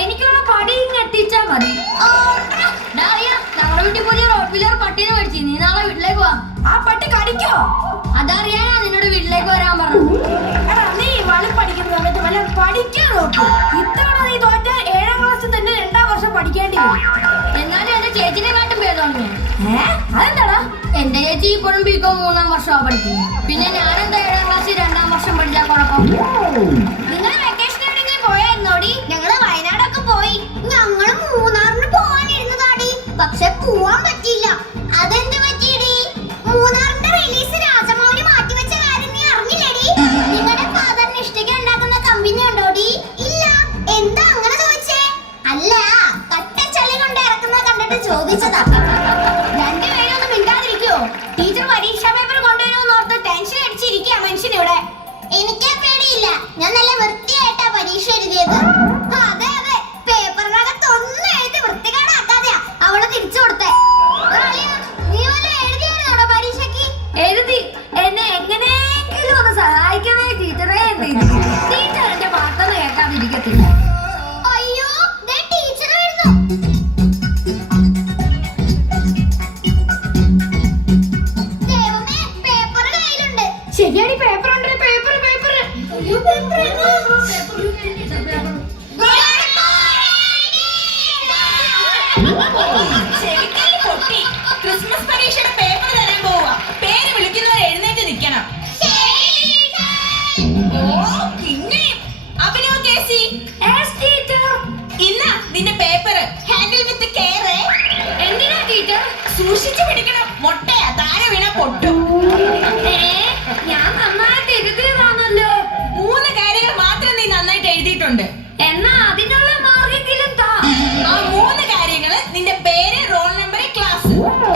എനിക്കുള്ള പടി ഇങ്ങ് എത്തിച്ചാ മതി. ഞങ്ങളുടെ വീട്ടിൽ പുതിയ റോഡ് പട്ടിനെ മേടിച്ചു നീ നാളെ വീട്ടിലേക്ക് വാ. ആ പട്ടി കടിക്കോ? അതറിയാനാ നിന്നോട് വീട്ടിലേക്ക് വരാൻ പറഞ്ഞു എടാ നീ പഠിക്കുന്ന സമയത്ത് വല്ല പഠിക്കാൻ നോക്കും. ഇത്തവണ നീ തോറ്റ ഏഴാം ക്ലാസ്സിൽ തന്നെ രണ്ടാം വർഷം പഠിക്കേണ്ടി വരും. എന്നാലും എന്റെ ചേച്ചിനെ കാട്ടും ഭേദമാണ് ഏ? അതെന്താടാ? എന്റെ ചേച്ചി ഇപ്പോഴും ബികോം മൂന്നാം വർഷമാണ് പഠിക്കുന്നത് പിന്നെ ഞാനെന്താ ഏഴാം ക്ലാസ്സിൽ രണ്ടാം വർഷം പഠിച്ചാൽ കുഴപ്പം? നിങ്ങൾ വെക്കേഷൻ എവിടെയെങ്കിലും പോയായിരുന്നോടി? ഞങ്ങൾ പോവാൻ പറ്റിയില്ല. അതെന്ത് പറ്റിയടി? മൂന്നാറിന്റെ റിലീസ് രാജമൗലി മാറ്റിവെച്ച കാര്യം നീ അറിഞ്ഞില്ലടി? നിങ്ങളുടെ ഫാദറിന് ഇഷ്ടയ്ക്ക് ഉണ്ടാക്കുന്ന കമ്പനി ഉണ്ടോടി ഇല്ല. എന്താ അങ്ങനെ ചോദിച്ചേ? അല്ല കട്ടച്ചളി കൊണ്ട് ഇറക്കുന്നത് കണ്ടിട്ട് ചോദിച്ചതാ. രണ്ടുപേരും ഒന്ന് മിണ്ടാതിരിക്കോ. ടീച്ചർ പരീക്ഷാ പേപ്പർ കൊണ്ടുവരുമെന്ന് ഓർത്ത് ടെൻഷൻ അടിച്ചിരിക്കുക മനുഷ്യനിവിടെ. എനിക്ക് പേടിയില്ല. ഞാൻ നല്ല വൃത്തിയായിട്ടാ പരീക്ഷ എഴുതിയത്.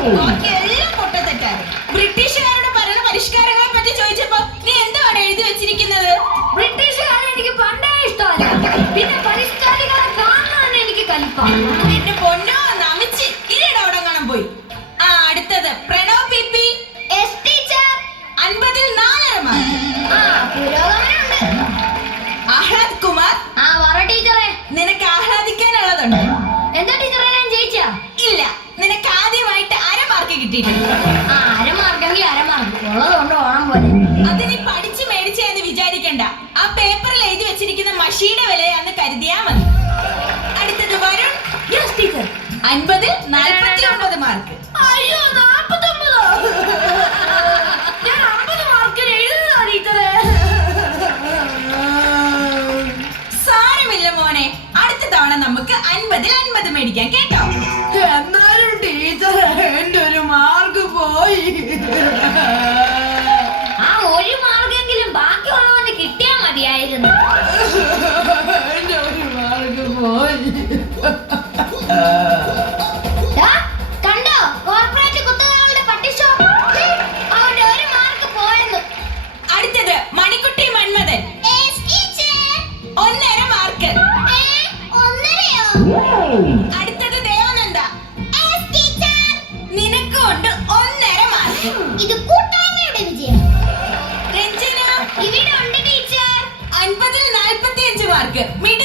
എല്ലാം പൊട്ടത്തെറ്റാണ്. ബ്രിട്ടീഷുകാരുടെ ഭരണ പരിഷ്കാരങ്ങളെ പറ്റി ചോദിച്ചപ്പോ നീ എന്താണ് എഴുതി വെച്ചിരിക്കുന്നത്? ബ്രിട്ടീഷുകാരെ എനിക്ക് പണ്ടേ ഇഷ്ടമല്ല. പിന്നെ പരിഷ്കാരികളെ കാണാൻ എനിക്ക് എന്റെ പൊന്നോ കിട്ടിയിട്ടുണ്ട്. ആ അരമാർക്കെങ്കിൽ അരമാർക്ക് ഉള്ളതുകൊണ്ട് ഓണം പോലെ. അത് നീ പഠിച്ച് മേടിച്ചെന്ന് വിചാരിക്കണ്ട. ആ പേപ്പറിൽ എഴുതി വെച്ചിരിക്കുന്ന മഷിയുടെ വിലയാന്ന് കരുതിയാ മതി. അടുത്തത് വരുൺ. യെസ് ടീച്ചർ അൻപതിൽ നാൽപ്പത്തി ഒമ്പത് മാർക്ക് അയ്യോ ഞാൻ അമ്പത് ടീച്ചറെ സാരമില്ല മോനെ. അടുത്ത തവണ നമുക്ക് അൻപതിൽ അൻപത് മേടിക്കാം കേട്ടോ? എന്നാലും ടീച്ചർ എന്റെ അഞ്ച് മാർക്ക്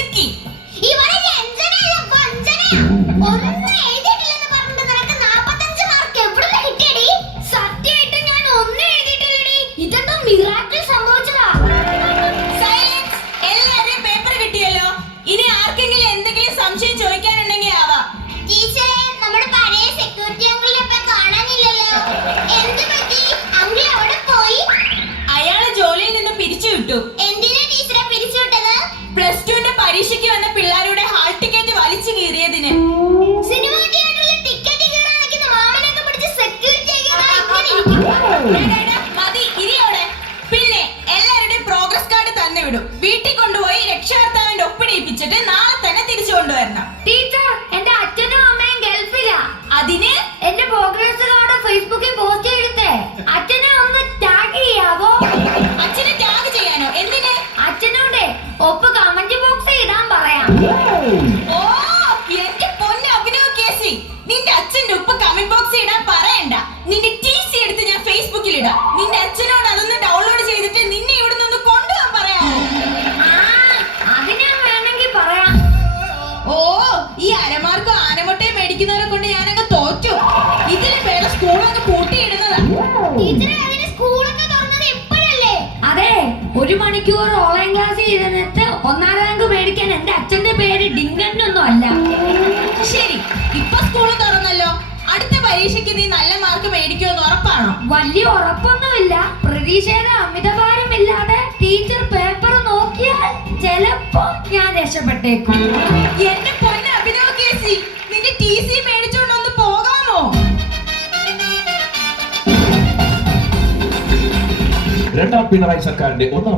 നിന്റെ ടി സി എടുത്ത് ഞാൻ ഫേസ്ബുക്കിൽ ഇടാം നിന്റെ അച്ഛനോട് അതൊന്ന് ഡൗൺലോഡ് ചെയ്തിട്ട് നിന്നെ ഇവിടെ നിന്ന് കൊണ്ടുപോകാൻ പറയാമോ ആ, അത് ഞാൻ വേണമെങ്കിൽ പറയാം. ഓ ഈ അരമാർക്കും ആനമുട്ടയും മേടിക്കുന്നവരെ കൊണ്ട് ഞാനങ്ങ് തോറ്റു. ഇതിന് വേറെ സ്കൂളൊന്ന് പൂട്ടിയിടുന്നതാ. ടീച്ചറെ അതിന് സ്കൂളൊക്കെ തുറന്നത് എപ്പോഴല്ലേ അതെ ഒരു മണിക്കൂർ ഓൺലൈൻ ക്ലാസ് ചെയ്തിട്ട് ഒന്നാം റാങ്ക് മേടിക്കാൻ എന്റെ അച്ഛന്റെ പേര് ഡിങ്കനൊന്നും അല്ല പരീക്ഷയ്ക്ക് നീ നല്ല മാർക്ക് മേടിക്കുമെന്ന് ഉറപ്പാണോ? വലിയ ഉറപ്പൊന്നുമില്ല. പ്രതീക്ഷയുടെ അമിതഭാരമില്ലാതെ ടീച്ചർ പേപ്പർ നോക്കിയാൽ ചിലപ്പോ ഞാൻ രക്ഷപ്പെട്ടേക്കും. എന്റെ പൊന്ന അഭിനവ് കേസി നിന്റെ ടി സി മേടിച്ചോണ്ടൊന്ന് പോകാമോ? രണ്ടാം പിണറായി സർക്കാരിന്റെ ഒന്നാം